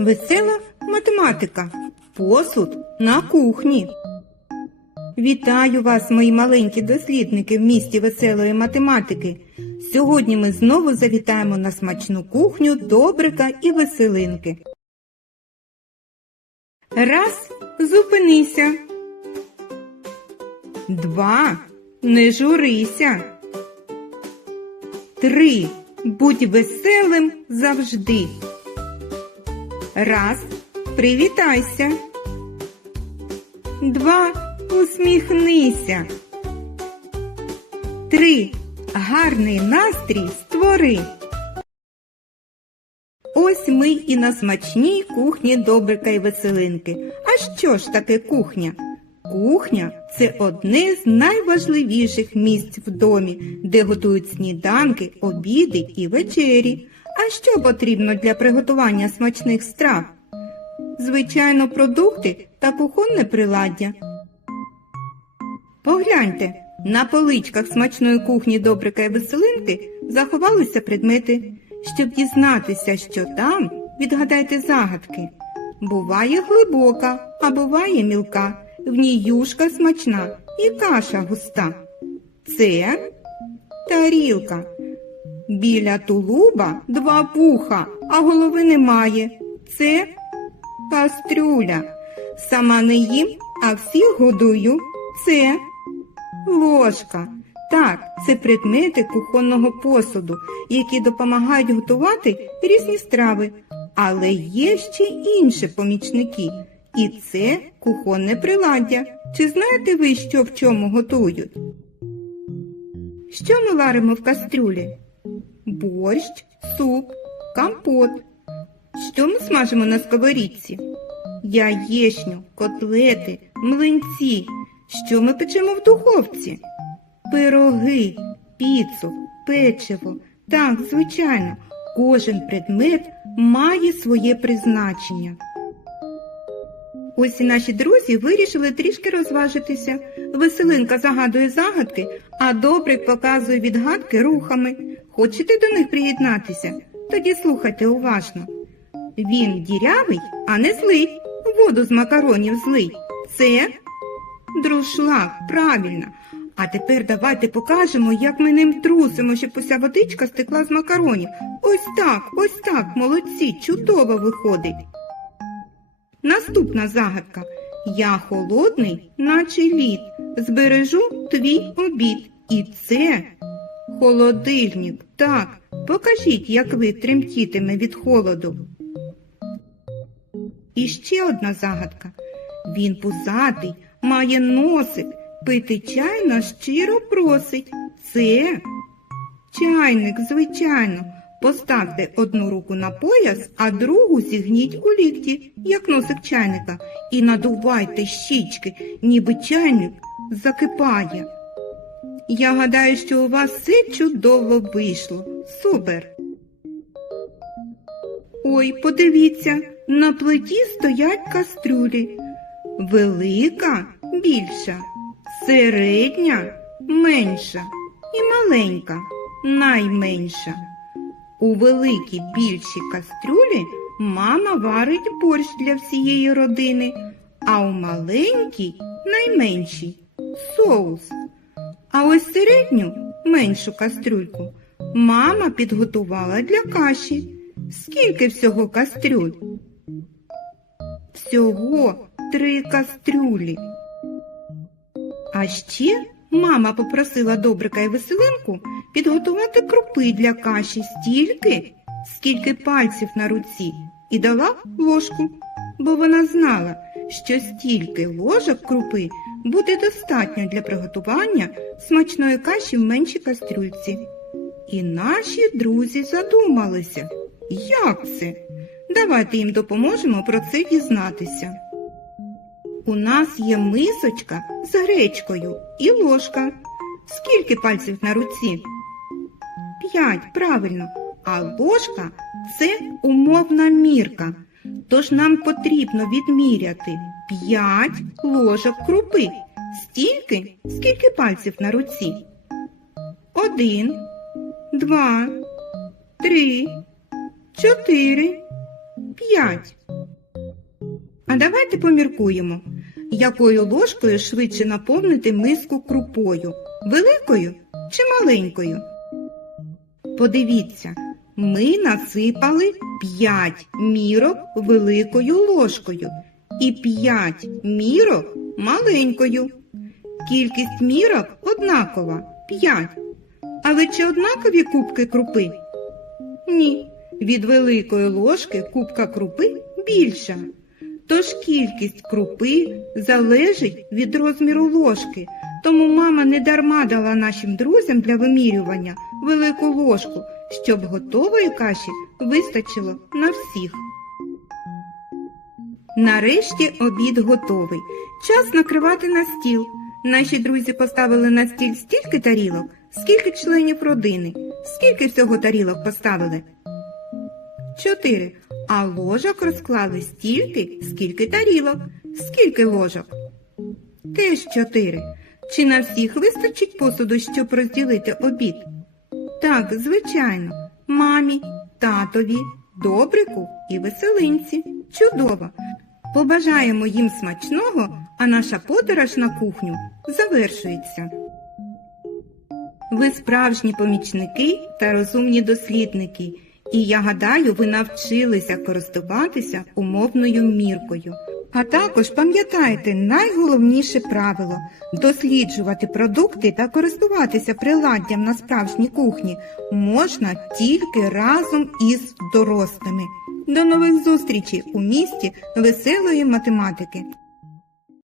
Весела математика. Посуд на кухні. Вітаю вас, мої маленькі дослідники в місті веселої математики. Сьогодні ми знову завітаємо на смачну кухню Добрика і Веселинки. Раз. Зупинися. Два. Не журися. Три. Будь веселим завжди. Раз. Привітайся. Два. Усміхнися. Три. Гарний настрій створи. Ось ми і на смачній кухні Добрика і Веселинки. А що ж таке кухня? Кухня це одне з найважливіших місць в домі, де готують сніданки, обіди і вечері. А що потрібно для приготування смачних страв? Звичайно, продукти та кухонне приладдя. Погляньте, на поличках смачної кухні Добрика і Веселинки заховалися предмети. Щоб дізнатися, що там, відгадайте загадки. Буває глибока, а буває мілка, в ній юшка смачна і каша густа. Це тарілка. Біля тулуба два вуха, а голови немає. Це кастрюля. Сама не їм, а всіх годую. Це ложка. Так, це предмети кухонного посуду, які допомагають готувати різні страви. Але є ще інші помічники, і це кухонне приладдя. Чи знаєте ви, що в чому готують? Що ми варимо в кастрюлі? Борщ, суп, компот. Що ми смажимо на сковорідці? Яєчню, котлети, млинці. Що ми печемо в духовці? Пироги, піцу, печиво. Так, звичайно, кожен предмет має своє призначення. Ось і наші друзі вирішили трішки розважитися. Веселинка загадує загадки, а Добрик показує відгадки рухами. Хочете до них приєднатися? Тоді слухайте уважно. Він дірявий, а не злий. Воду з макаронів злий. Це друшлак, правильно. А тепер давайте покажемо, як ми ним трусимо, щоб уся водичка стекла з макаронів. Ось так, ось так, молодці, чудово виходить. Наступна загадка. Я холодний, наче лід, збережу твій обід. І це холодильник. Так, покажіть, як ви тремтітиме від холоду. І ще одна загадка. Він пузатий, має носик, пити чай нас щиро просить. Це чайник, звичайно. Поставте одну руку на пояс, а другу зігніть у лікті, як носик чайника, і надувайте щічки, ніби чайник закипає. Я гадаю, що у вас все чудово вийшло. Супер! Ой, подивіться, на плиті стоять кастрюлі. Велика більша, середня менша і маленька найменша. У великій більшій кастрюлі мама варить борщ для всієї родини, а у маленькій найменшій соус. А ось середню меншу кастрюльку мама підготувала для каші. Скільки всього кастрюль? Всього три кастрюлі. А ще мама попросила Добрика і Веселинку підготувати крупи для каші стільки, скільки пальців на руці, і дала ложку, бо вона знала, що стільки ложок крупи буде достатньо для приготування смачної каші в меншій кастрюльці. І наші друзі задумалися, як це? Давайте їм допоможемо про це дізнатися. У нас є мисочка з гречкою і ложка. Скільки пальців на руці? П'ять, правильно. А ложка це умовна мірка. Тож нам потрібно відміряти п'ять ложок крупи. Стільки, скільки пальців на руці? Один, два, три, чотири, п'ять. А давайте поміркуємо, якою ложкою швидше наповнити миску крупою великою чи маленькою? Подивіться, ми насипали 5 мірок великою ложкою і 5 мірок маленькою. Кількість мірок однакова 5. Але чи однакові кубки крупи? Ні. Від великої ложки кубка крупи більша. Тож кількість крупи залежить від розміру ложки, тому мама не дарма дала нашим друзям для вимірювання велику ложку, щоб готової каші вистачило на всіх. Нарешті обід готовий. Час накривати на стіл. Наші друзі поставили на стіль стільки тарілок, скільки членів родини. Скільки всього тарілок поставили? Чотири. А ложок розклали стільки, скільки тарілок. Скільки ложок? Теж чотири. Чи на всіх вистачить посуду, щоб розділити обід? Так, звичайно, мамі, татові, добрику і веселинці. Чудово! Побажаємо їм смачного, а наша подорож на кухню завершується. Ви справжні помічники та розумні дослідники, і я гадаю, ви навчилися користуватися умовною міркою. А також пам'ятайте найголовніше правило досліджувати продукти та користуватися приладдям на справжній кухні можна тільки разом із дорослими. До нових зустрічей у місті веселої математики.